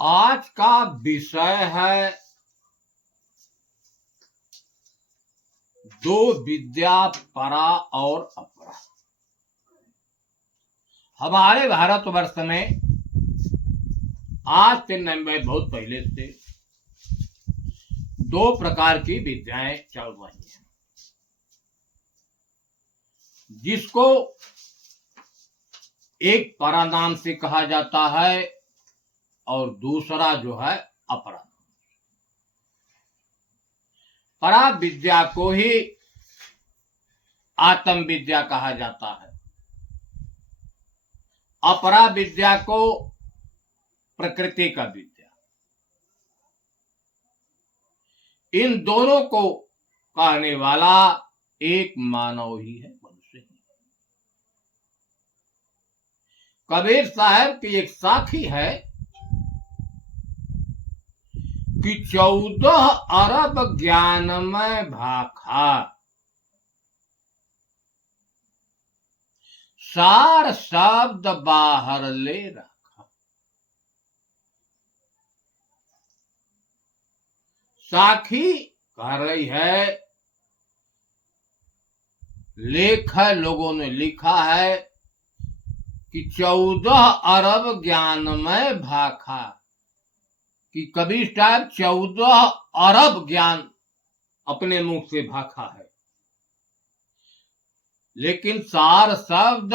आज का विषय है दो विद्या, परा और अपरा। हमारे भारतवर्ष में आज से नहीं, बहुत पहले से दो प्रकार की विद्याएं चल रही हैं, जिसको एक परा नाम से कहा जाता है और दूसरा जो है अपरा। परा विद्या को ही आत्म विद्या कहा जाता है, अपरा विद्या को प्रकृति का विद्या। इन दोनों को कहने वाला एक मानव ही है, मनुष्य ही। कबीर साहब की एक साखी है कि 14 अरब ज्ञान में भाखा, सार शब्द बाहर ले रखा। साखी कह रही है, लोगों ने लिखा है कि 14 अरब ज्ञान में भाखा, कि कबीर साहब 14 अरब ज्ञान अपने मुंह से भाखा है, लेकिन सार शब्द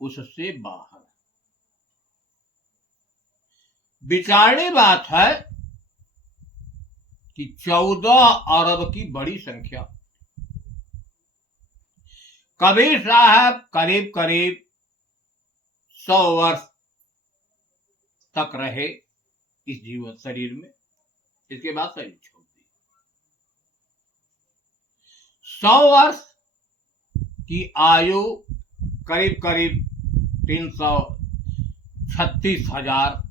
उससे बाहर। विचारने बात है कि 14 अरब की बड़ी संख्या। कबीर साहब करीब करीब 100 वर्ष तक रहे इस जीवन शरीर में, इसके बाद शरीर छोड़ दी। 100 वर्ष की आयु करीब करीब 336,000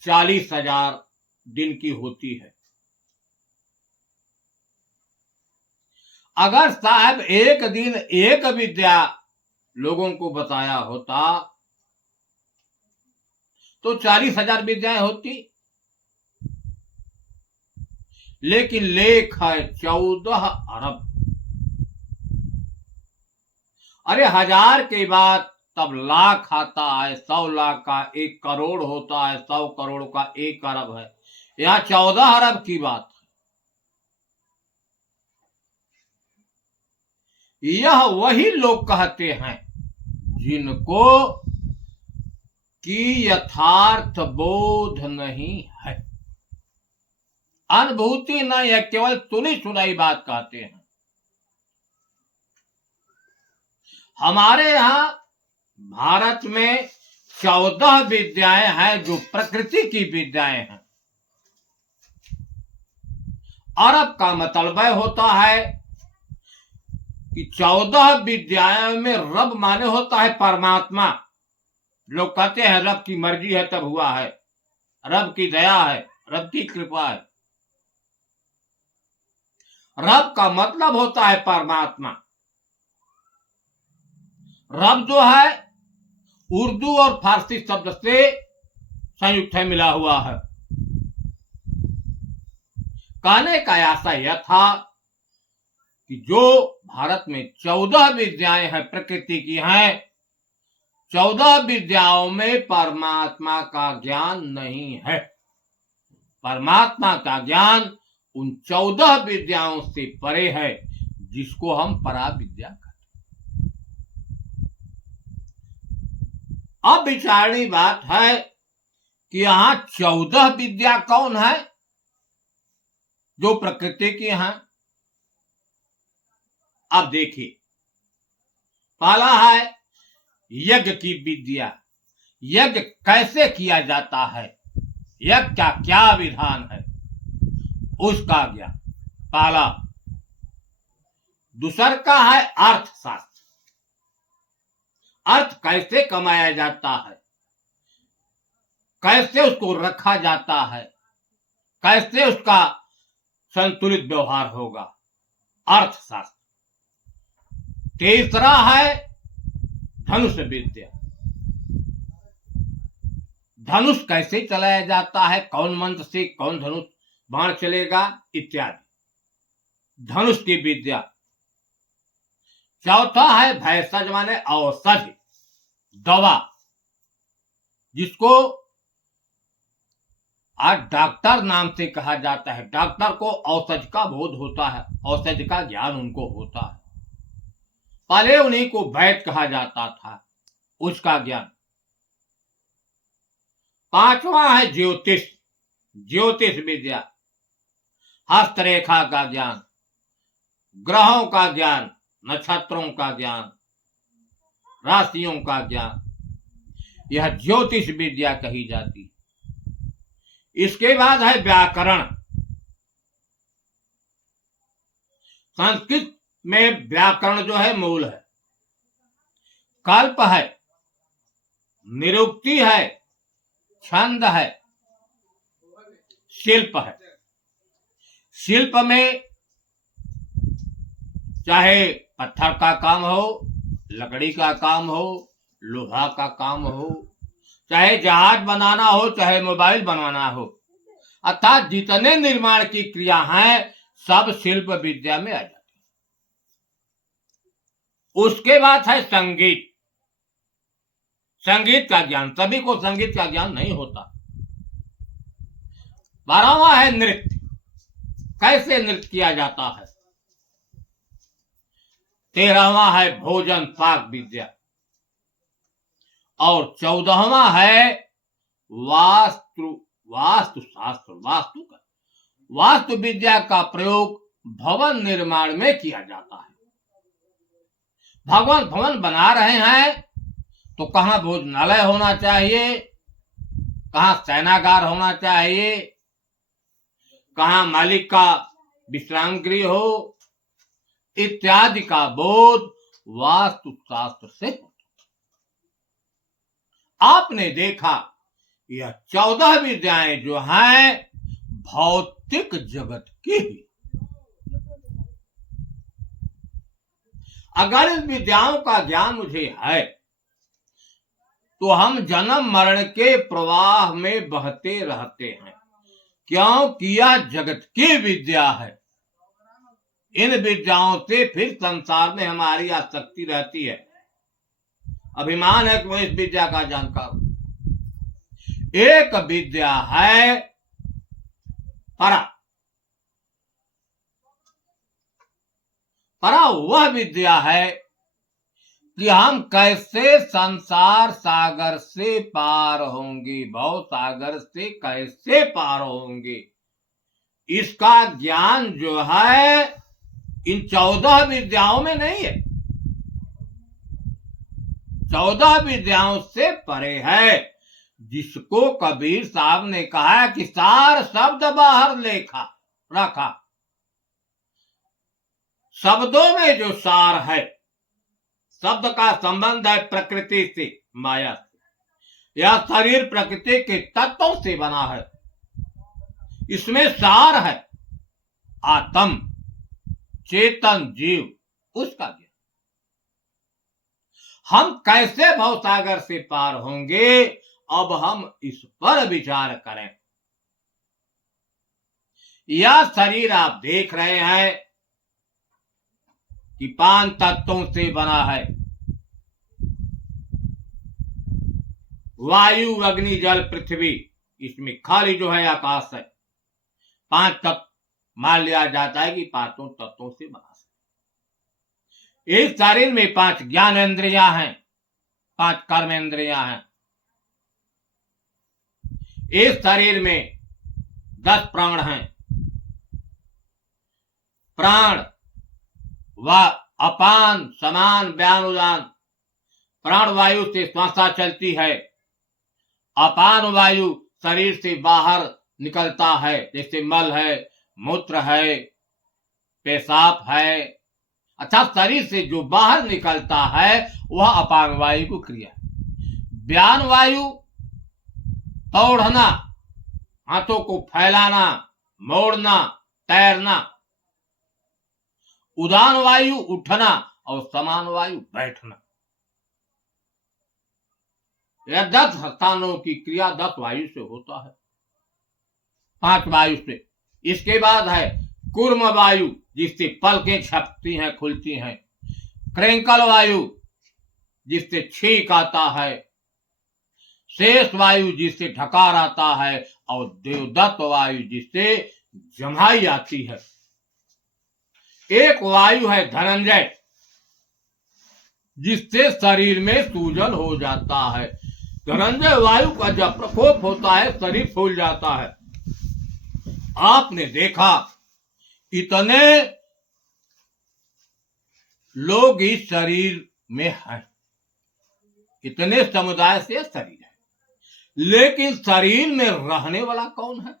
40,000 दिन की होती है। अगर साहब एक दिन एक विद्या लोगों को बताया होता तो 40,000 विद्याएं होती, लेकिन लेख है 14 अरब। अरे 1000 के बाद तब लाख आता है, 100 लाख का 1 करोड़ होता है, 100 करोड़ का 1 अरब है। यहां 14 अरब की बात है। यह वही लोग कहते हैं जिनको कि यथार्थ बोध नहीं है, अनुभूति नहीं है, केवल सुनी सुनाई बात कहते हैं। हमारे यहां भारत में 14 विद्याएं हैं जो प्रकृति की विद्याएं हैं। अरब का मतलब होता है कि 14 विद्याओं में रब माने होता है परमात्मा। लोग कहते हैं रब की मर्जी है तब हुआ है, रब की दया है, रब की कृपा है। रब का मतलब होता है परमात्मा। रब जो है उर्दू और फारसी शब्द से संयुक्त है, मिला हुआ है। कहने का आशा यह था कि जो भारत में 14 विद्याएं हैं प्रकृति की हैं, 14 विद्याओं में परमात्मा का ज्ञान नहीं है। परमात्मा का ज्ञान उन 14 विद्याओं से परे है, जिसको हम परा विद्या कहते हैं। अब विचारणी बात है कि यहां 14 विद्या कौन है जो प्रकृति की हैं। अब देखिए, पहला है यज्ञ की विद्या। यज्ञ कैसे किया जाता है, यज्ञ का क्या विधान है, उसका ज्ञान पहला। दूसर का है अर्थशास्त्र। अर्थ कैसे कमाया जाता है, कैसे उसको रखा जाता है, कैसे उसका संतुलित व्यवहार होगा, अर्थशास्त्र। तीसरा है धनुष विद्या। धनुष कैसे चलाया जाता है, कौन मंत्र से कौन धनुष बाण चलेगा इत्यादि, धनुष की विद्या। चौथा है भैषज माने औषधि, दवा, जिसको आज डॉक्टर नाम से कहा जाता है। डॉक्टर को औषधि का बोध होता है, औषधि का ज्ञान उनको होता है। पहले उन्हीं को वैद्य कहा जाता था, उसका ज्ञान। पांचवा है ज्योतिष, ज्योतिष विद्या, हस्तरेखा का ज्ञान, ग्रहों का ज्ञान, नक्षत्रों का ज्ञान, राशियों का ज्ञान, यह ज्योतिष विद्या कही जाती। इसके बाद है व्याकरण। संस्कृत में व्याकरण जो है मूल है, कल्प है, निरुक्ति है, छंद है, शिल्प है। शिल्प में चाहे पत्थर का काम हो, लकड़ी का काम हो, लोहा का काम हो, चाहे जहाज बनाना हो, चाहे मोबाइल बनाना हो, अर्थात जितने निर्माण की क्रिया हैं सब शिल्प विद्या में आ जाती है। उसके बाद है संगीत। संगीत का ज्ञान, सभी को संगीत का ज्ञान नहीं होता। 12वां है नृत्य, कैसे नृत्य किया जाता है। 13वां है भोजन पाक विद्या, और 14वां है वास्तुशास्त्र, वास्तु विद्या का प्रयोग भवन निर्माण में किया जाता है। भवन बना रहे हैं तो कहाँ भोजनालय होना चाहिए, कहाँ सेनागार होना चाहिए, कहाँ मालिक का विश्राम गृह हो, इत्यादि का बोध वास्तुशास्त्र से होता। आपने देखा यह 14 विद्याएं जो हैं भौतिक जगत की ही। अगर इन विद्याओं का ज्ञान मुझे है तो हम जन्म मरण के प्रवाह में बहते रहते हैं, क्योंकि यह जगत की विद्या है। इन विद्याओं से फिर संसार में हमारी आसक्ति रहती है, अभिमान है कि मैं इस विद्या का जानकार हूं। एक विद्या है परा वह विद्या है कि हम कैसे संसार सागर से पार होंगे, भव सागर से कैसे पार होंगे, इसका ज्ञान जो है इन 14 विद्याओं में नहीं है। 14 विद्याओं से परे है, जिसको कबीर साहब ने कहा कि सार शब्द बाहर लेखा रखा। शब्दों में जो सार है, शब्द का संबंध है प्रकृति से, माया से। यह शरीर प्रकृति के तत्वों से बना है, इसमें सार है आत्म, चेतन जीव, उसका ज्ञान। हम कैसे भवसागर से पार होंगे, अब हम इस पर विचार करें। यह शरीर आप देख रहे हैं कि 5 तत्वों से बना है, वायु अग्नि जल पृथ्वी, इसमें खाली जो है आकाश है। 5 तत्व मान लिया जाता है कि 5 तत्वों से बना है। इस शरीर में 5 ज्ञानेंद्रियां हैं, 5 कर्मेंद्रियां हैं। इस शरीर में 10 प्राण हैं। प्राण व अपान समान व्यान उदान। प्राण वायु से श्वासा चलती है, अपान वायु शरीर से बाहर निकलता है, जैसे मल है, मूत्र है, पेशाब है, अर्थात शरीर से जो बाहर निकलता है वह अपान वायु को क्रिया। व्यान वायु दौड़ना, हाथों को फैलाना, मोड़ना, तैरना। उदान वायु उठना और समान वायु बैठना। या 10 स्थानों की क्रिया 10 वायु से होता है, 5 वायु से। इसके बाद है कूर्म वायु, जिससे पलकें छपती हैं, खुलती हैं। क्रैंकल वायु, जिससे छींक आता है। शेष वायु, जिससे ढकार आता है। और देवदत्त वायु, जिससे जमाई आती है। एक वायु है धनंजय, जिससे शरीर में सूजन हो जाता है। धनंजय वायु का जब प्रकोप होता है, शरीर फूल जाता है। आपने देखा इतने लोग इस शरीर में हैं, इतने समुदाय से शरीर है, लेकिन शरीर में रहने वाला कौन है?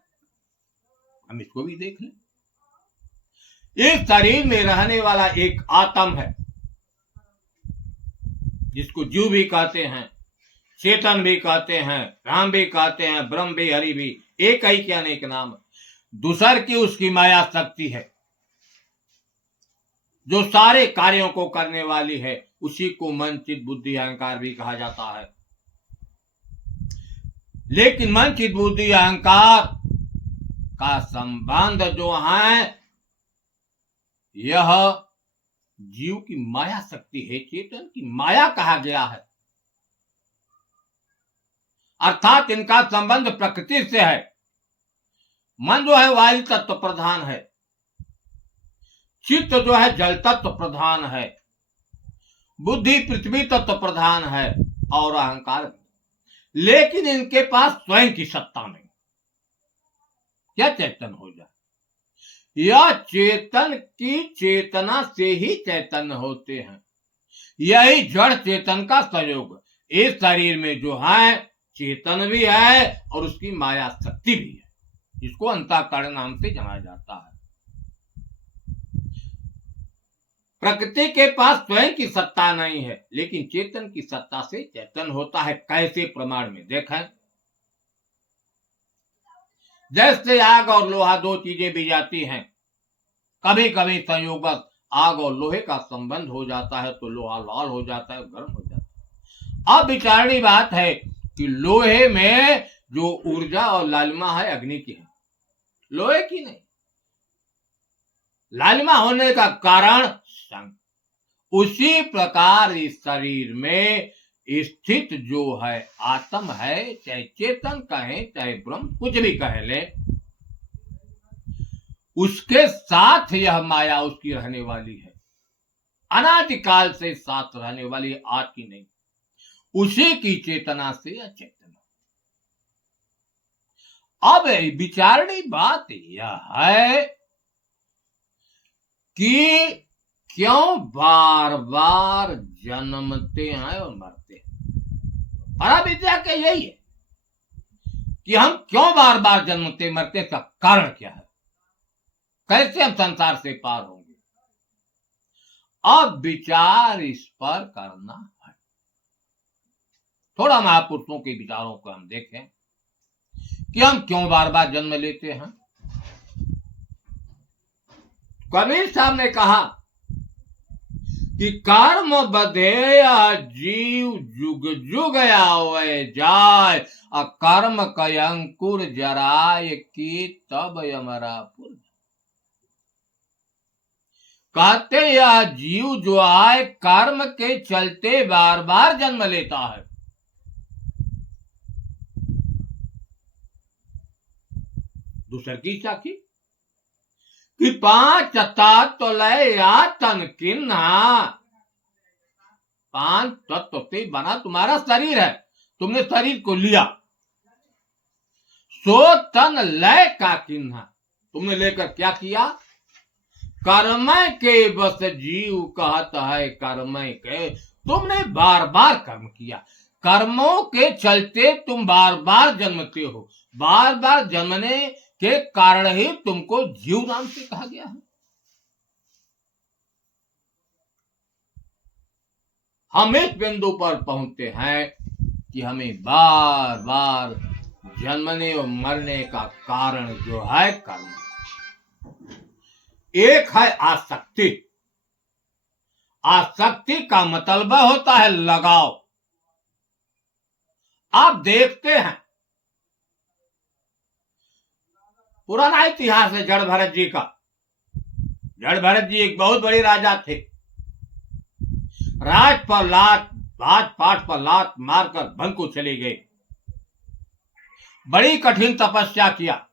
हम इसको भी देख लें। इस शरीर में रहने वाला एक आत्म है, जिसको जीव भी कहते हैं, चेतन भी कहते हैं, राम भी कहते हैं, ब्रह्म भी, हरि भी, एक ही के अनेक नाम। दूसर की उसकी माया शक्ति है, जो सारे कार्यों को करने वाली है। उसी को मन, चित्त, बुद्धि, अहंकार भी कहा जाता है। लेकिन मन, चित्त, बुद्धि, अहंकार का संबंध जो है, यह जीव की माया शक्ति है, चेतन की माया कहा गया है। अर्थात इनका संबंध प्रकृति से है। मन जो है वायु तत्व प्रधान है, चित्त जो है जल तत्व प्रधान है, बुद्धि पृथ्वी तत्व प्रधान है, और अहंकार। लेकिन इनके पास स्वयं की सत्ता नहीं। क्या चैतन्य हो जाए? यह चेतन की चेतना से ही चैतन्य होते हैं। यही जड़ चेतन का संयोग। इस शरीर में जो है चेतन भी है और उसकी माया शक्ति भी है, जिसको अंतःकरण नाम से जाना जाता है। प्रकृति के पास स्वयं की सत्ता नहीं है, लेकिन चेतन की सत्ता से चेतन होता है। कैसे? प्रमाण में देखें। जैसे आग और लोहा दो चीजें भी जाती हैं, कभी कभी संयोगवश आग और लोहे का संबंध हो जाता है तो लोहा लाल हो जाता है, गर्म हो जाता है। अब विचारणी बात है कि लोहे में जो ऊर्जा और लालिमा है, अग्नि की है, लोहे की नहीं। लालिमा होने का कारण संग। उसी प्रकार इस शरीर में स्थित जो है आत्म है, चाहे चेतन कहें चाहे ब्रह्म, कुछ भी कह ले, उसके साथ यह माया उसकी रहने वाली है। अनादिकाल से साथ रहने वाली, आज की नहीं। उसी की चेतना से यह चेतना। अब विचारणी बात यह है कि क्यों बार बार जन्मते हैं और मरते हैं। बड़ा विद्या के यही है कि हम क्यों बार बार जन्मते मरते, का कारण क्या है, कैसे हम संसार से पार होंगे। अब विचार इस पर करना है। थोड़ा महापुरुषों के विचारों को हम देखें कि हम क्यों बार बार जन्म लेते हैं। कबीर साहब ने कहा कि कर्म बधेया जीव जुग जुग आवे जाय, अकर्म कय अंकुर जराय की तब यमरापुर। कहते यह जीव जो आए कर्म के चलते बार बार जन्म लेता है। दूसर की साखी कि 5 तत्व लय तन किन्हा। 5 तत्व से बना तुम्हारा शरीर है, तुमने शरीर को लिया। सो तन लय का किन्हा, तुमने लेकर क्या किया? कर्म के बस जीव कहता है, कर्म के तुमने बार बार कर्म किया। कर्मों के चलते तुम बार बार जन्मते हो। बार बार जन्मने के कारण ही तुमको जीव नाम से कहा गया है। हम इस बिंदु पर पहुंचते हैं कि हमें बार बार जन्मने और मरने का कारण जो है कर्म। एक है आसक्ति। आसक्ति का मतलब होता है लगाव। आप देखते हैं पुराना इतिहास है जड़ भरत जी का। जड़ भरत जी एक बहुत बड़े राजा थे। राज पर लात, बात पाठ पर लात मारकर वन को चले गए। बड़ी कठिन तपस्या किया,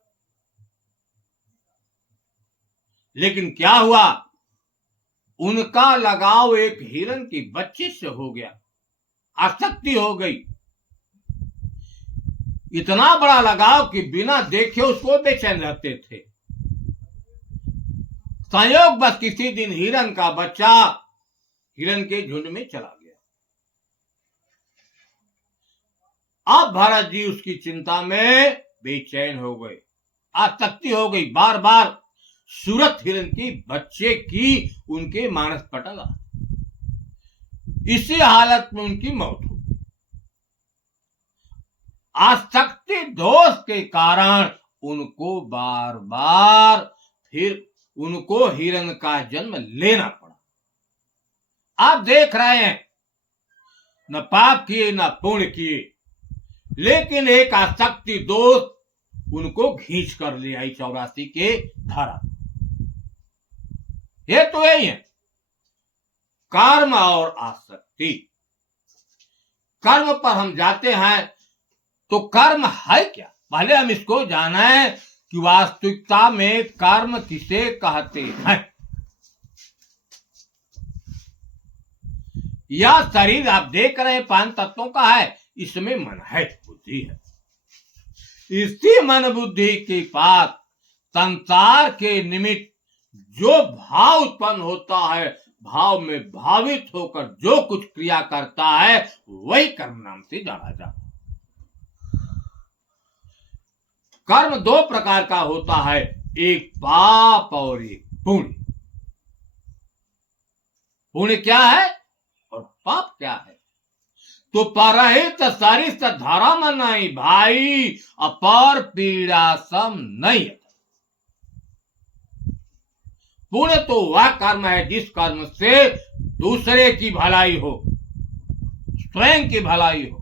लेकिन क्या हुआ, उनका लगाव एक हिरण की बच्ची से हो गया, आसक्ति हो गई। इतना बड़ा लगाव कि बिना देखे उसको बेचैन रहते थे। संयोग बस किसी दिन हिरण का बच्चा हिरण के झुंड में चला गया। अब भरत जी उसकी चिंता में बेचैन हो गए, आसक्ति हो गई। बार बार सूरत हिरण की बच्चे की उनके मानस पटल। इसी हालत में उनकी मौत हो गई। आसक्ति दोष के कारण उनको बार बार फिर उनको हिरण का जन्म लेना पड़ा। आप देख रहे हैं, न पाप किए न पुण्य किए, लेकिन एक आसक्ति दोष उनको खींच कर ले आई 84 के धारा। ये तो यही है, कर्म और आसक्ति। कर्म पर हम जाते हैं तो कर्म है क्या, पहले हम इसको जानें कि वास्तविकता में कर्म किसे कहते हैं। यह शरीर आप देख रहे हैं 5 तत्वों का है, इसमें मन है, बुद्धि है। इसी मन बुद्धि के पास संसार के निमित्त जो भाव उत्पन्न होता है, भाव में भावित होकर जो कुछ क्रिया करता है, वही कर्म नाम से जाना जाता है। कर्म 2 प्रकार का होता है, एक पाप और एक पुण्य। पुण्य क्या है और पाप क्या है? तो परहित सरित धर्म नहीं भाई, अपर पीड़ा सम नहीं। पुण्य तो वह कर्म है जिस कर्म से दूसरे की भलाई हो, स्वयं की भलाई हो।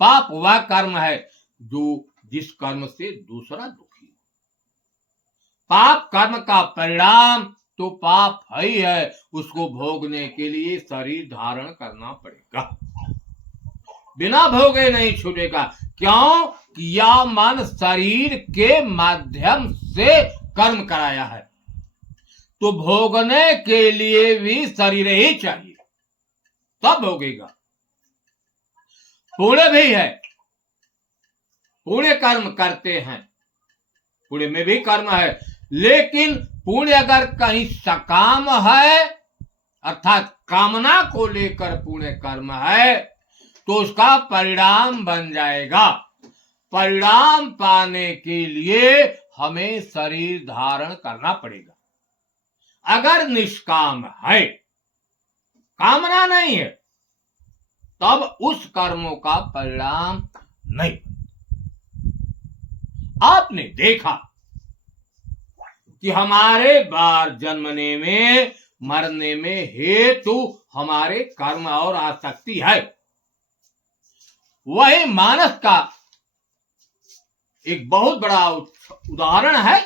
पाप वह कर्म है जो जिस कर्म से दूसरा दुखी हो। पाप कर्म का परिणाम तो पाप है ही है, उसको भोगने के लिए शरीर धारण करना पड़ेगा, बिना भोगे नहीं छूटेगा। क्यों कि यह मन शरीर के माध्यम से कर्म कराया है, तो भोगने के लिए भी शरीर ही चाहिए, तब भोगेगा। पुण्य भी है, पुण्य कर्म करते हैं, पुण्य में भी कर्म है, लेकिन पुण्य अगर कहीं सकाम है, अर्थात कामना को लेकर पुण्य कर्म है, तो उसका परिणाम बन जाएगा। परिणाम पाने के लिए हमें शरीर धारण करना पड़ेगा। अगर निष्काम है, कामना नहीं है, तब उस कर्मों का परिणाम नहीं। आपने देखा कि हमारे बार जन्मने में मरने में हेतु हमारे कर्म और आसक्ति है। वही मानस का एक बहुत बड़ा उदाहरण है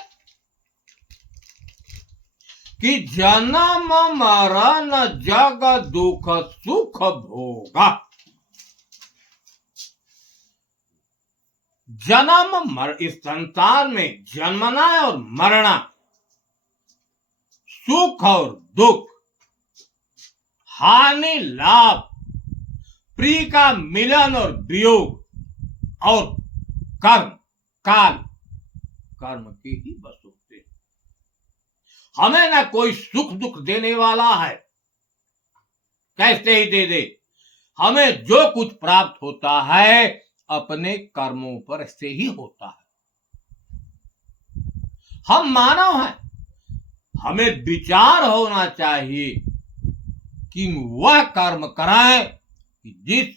कि जन्म मरण जग दुख सुख भोगा। जन्म इस संसार में जन्मना और मरना, सुख और दुख, हानि लाभ, प्रिय का मिलन और वियोग, और कर्म काल, कर्म के ही बस होते हैं। हमें ना कोई सुख दुख देने वाला है, कैसे ही दे दे। हमें जो कुछ प्राप्त होता है अपने कर्मों पर से ही होता है। हम मानव हैं, हमें विचार होना चाहिए कि वह कर्म कराएं कि जिस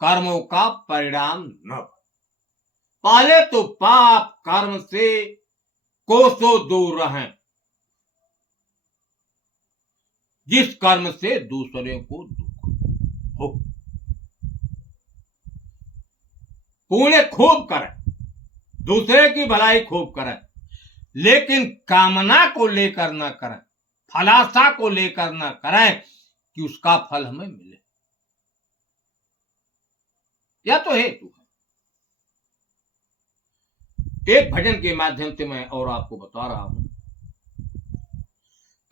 कर्मों का परिणाम न हो। पहले तो पाप कर्म से कोसों दूर रहें, जिस कर्म से दूसरे को दुख हो। पुण्य खूब करें, दूसरे की भलाई खूब करें, लेकिन कामना को लेकर न करें, फलाशा को लेकर न करें कि उसका फल हमें मिले। या तो हेतु है। एक भजन के माध्यम से मैं और आपको बता रहा हूं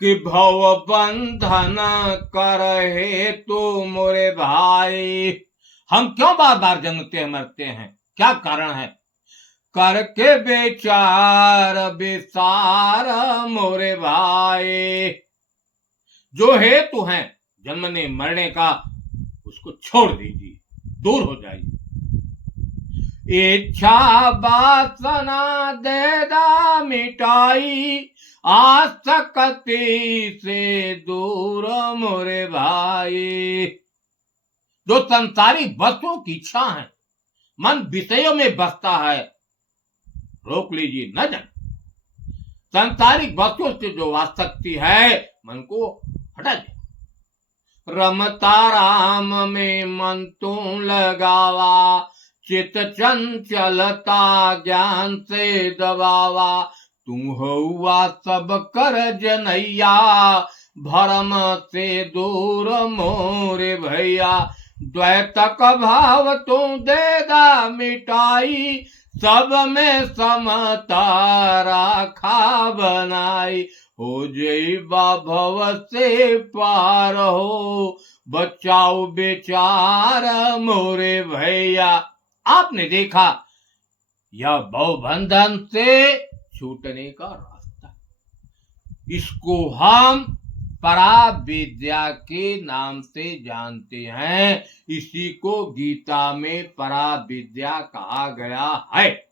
कि भव बंधन कर हेतु मोरे भाई। हम क्यों बार बार जन्मते हैं मरते हैं, क्या कारण है? करके बेचार बेसार मोरे भाई। जो हेतु है जन्मने मरने का, उसको छोड़ दीजिए, दूर हो जाइए। इच्छा वासना देदा मिटाई, आसक्ति से दूर मोरे भाई। जो संसारिक वस्तुओं की इच्छा है, मन विषयों में बसता है, रोक लीजिए, न जाए। संसारिक वस्तुओं से जो आसक्ति है, मन को हटा दे। रमता राम में मन तू लगावा, चित चंचलता ज्ञान से दबावा। तू हुआ सब कर जनैया, भरम से दूर मोरे भैया। द्वैतक भाव तू देदा मिटाई, सब में समता राखा बनाई। हो जईबा भव से पार हो, बचाओ बेचार मोरे भैया। आपने देखा यह भव बंधन से छूटने का रास्ता, इसको हम पराविद्या के नाम से जानते हैं। इसी को गीता में पराविद्या कहा गया है।